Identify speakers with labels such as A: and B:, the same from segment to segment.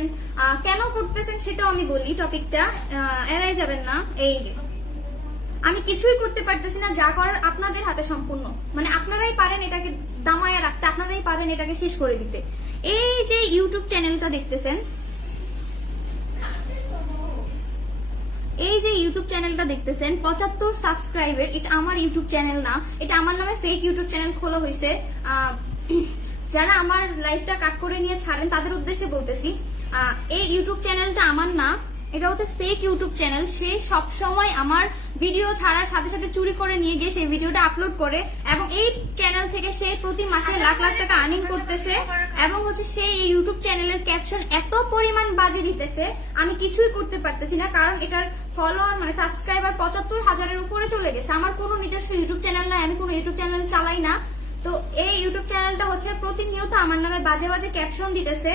A: করতেছেন? কেন করতেছেন সেটাও আমি বলি টপিকটা। এড়াই যাবেন না। এই যে, আমি কিছুই করতে পারতেছি না, যা করার আপনাদের হাতে সম্পূর্ণ। মানে আপনারাই পারেন এটাকে দামায় রাখতে, আপনারাই পারেন এটাকে শেষ করে দিতে। এই যে ইউটিউব চ্যানেলটা দেখতেছেন, এই যে ইউটিউব চ্যানেলটা দেখতেছেন, পঁচাত্তর সাবস্ক্রাইবের, এটা আমার ইউটিউব চ্যানেল না, এটা আমার নামে ফেক ইউটিউব চ্যানেল খোলা হয়েছে। যারা আমার লাইফটা কাট করে নিয়ে ছাড়েন, তাদের উদ্দেশ্যে বলতেছি এই ইউটিউব চ্যানেলটা আমার না, এটা হচ্ছে ফেক ইউটিউব চ্যানেল সে সব সময় আমার ভিডিও ছাড়ার সাথে সাথে চুরি করে নিয়ে গিয়ে সেই ভিডিওটা আপলোড করে এবং এই চ্যানেল থেকে সে প্রতি মাসে লাখ লাখ টাকা আর্নিং করতেছে এবং হচ্ছে সে এই ইউটিউব চ্যানেলের ক্যাপশন এত পরিমাণ বাজে দিতেছে, আমি কিছুই করতে পারতেছি না কারণ এটার ফলোয়ার মানে সাবস্ক্রাইবার পঁচাত্তর হাজারের উপরে চলে গেছে। আমার কোনো নিজস্ব ইউটিউব চ্যানেল নাই, আমি কোনো ইউটিউব চ্যানেল চালাই না। তো এই ইউটিউব চ্যানেলটা হচ্ছে প্রতিনিয়ত আমার নামে বাজে বাজে ক্যাপশন দিতেছে।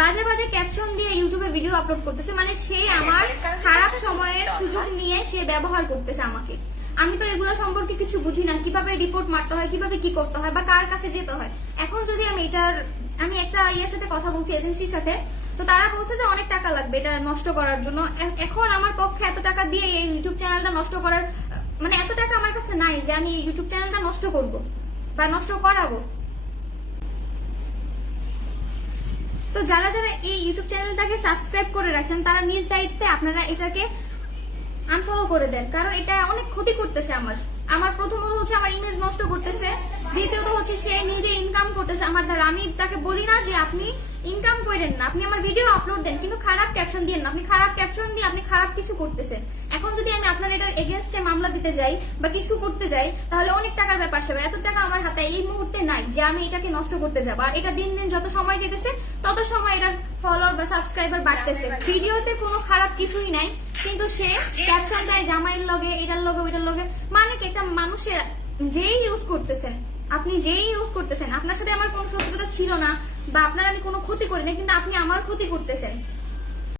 A: বাজে বাজে ক্যাপশন দিয়ে ইউটিউবে ভিডিও আপলোড করতেছে মানে সে আমার খারাপ সময়ের সুযোগ নিয়ে সে ব্যবহার করতেছে আমাকে। আমি তো এগুলো সম্পর্কে কিছু বুঝি না, কীভাবে রিপোর্ট মারতে হয়, কীভাবে কি করতে হয়, বা কার কাছে যেতে হয়। এখন যদি আমি এটার, আমি একটা ইয়ের সাথে কথা বলছি এজেন্সির সাথে, তো তারা বলছে যে অনেক টাকা লাগবে এটা নষ্ট করার জন্য। এখন আমার পক্ষে এত টাকা দিয়ে এই ইউটিউব চ্যানেলটা নষ্ট করার মানে এত টাকা আমার কাছে নাই যে আমি ইউটিউব চ্যানেলটা নষ্ট করব, বা নষ্ট করাবো। তো যারা যারা এই ইউটিউব চ্যানেলটাকে সাবস্ক্রাইব করে রাখছেন, তারা নিজ দায়িত্বে আপনারা এটাকে আনফলো করে দেন। কারণ এটা অনেক ক্ষতি করতেছে আমার। আমার প্রথমত নষ্ট করতেছে। দ্বিতীয়ত হচ্ছে সে নিজে ইনকাম করতেছে। আমার দ্বারা আমি তাকে বলি না যে আপনি ইনকাম করেন না। আপনি আমার ভিডিও আপলোড দেন, কিন্তু খারাপ ক্যাপশন দিয়েন না। আপনি খারাপ ক্যাপশন দিয়ে আপনি খারাপ কিছু করতেছেন। এখন যদি আমি আপনার এটার এগেনস্টে মামলা দিতে যাই বা কিছু করতে যাই, তাহলে অনেক টাকার ব্যাপার সেবে এত টাকা আমার হাতে এই মুহূর্তে নাই যে আমি এটাকে নষ্ট করতে যাব। আর এটা দিন দিন যত সময় যেতেছে, তত সময় এটার ফলোয়ার বা সাবস্ক্রাইবার বাড়তেছে। ভিডিওতে কোনো খারাপ কিছুই নাই, কিন্তু সে ক্যাপশন দেয় জামাইয়ের লগে, এটার লগে, ওইটার লগে। মানে কি একটা মানুষের যেই ইউজ করতেছেন, আপনি যেই ইউজ করতেছেন, আপনার সাথে আমার কোনো শত্রুতা ছিল না বা আপনার আমি কোনো ক্ষতি করি না কিন্তু আপনি আমার ক্ষতি করতেছেন।